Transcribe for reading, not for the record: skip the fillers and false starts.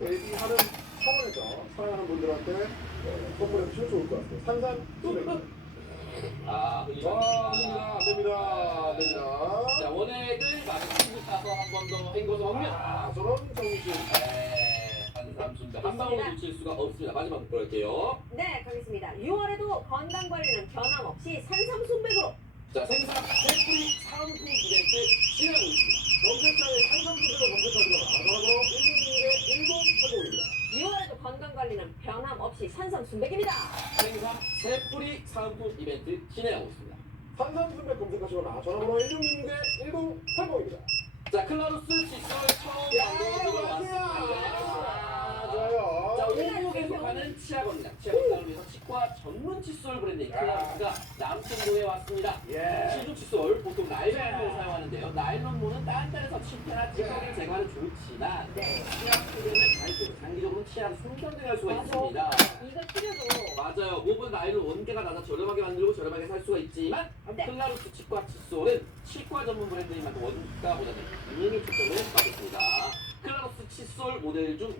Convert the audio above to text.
데뷔하는 차원에서 사랑하는 분들한테 선물해 주시면 좋을 것 같아요. 산산 소맥. 흘리면 안 됩니다. 안 됩니다. 자, 원액을 마지막으로 따서 한 번 더 헹궈서 먹으면 저런 정신. 한삼순배 한 방울 놓칠 수가 없습니다. 마지막 볼게요. 네, 가겠습니다. 6월에도 건강관리는 변함없이 산삼순백으로. 자, 생산 새뿌리 상품 이벤트 진행하고 있습니다. 검색창에 산삼분들을 검색하시거나 전화번호 166-1080입니다. 6월에도 건강관리는 변함없이 산삼순백입니다. 생산 새뿌리 상품 이벤트 진행하고 있습니다. 산삼순백 검색하시거나 전화번호 166-1080입니다. 자, 클라루스 칫솔 처음 방송 들어왔습니다. 좋아요. 자, 오목에서 가는 치아건강, 치아건강을 위해서 치과 전문 칫솔 브랜드인 클라루스가 남천도에 왔습니다. 시중 칫솔 보통 나일론모를 사용하는데요. 나일론모는 단단해서 침패나 찌꺼기 제거하는 좋지만 치아 크림을 장기적으로 치아가 손상되게 할 수가 있습니다. 이거 필요도. 맞아요. 모든 나일론 원가가 낮아 저렴하게 만들고 저렴하게 살 수가 있지만 네. 클라루스 치과 칫솔은 치과 전문 브랜드인 만큼 원가보다는 유행의 초점을 맞췄습니다. 클라루스 칫솔 모델 중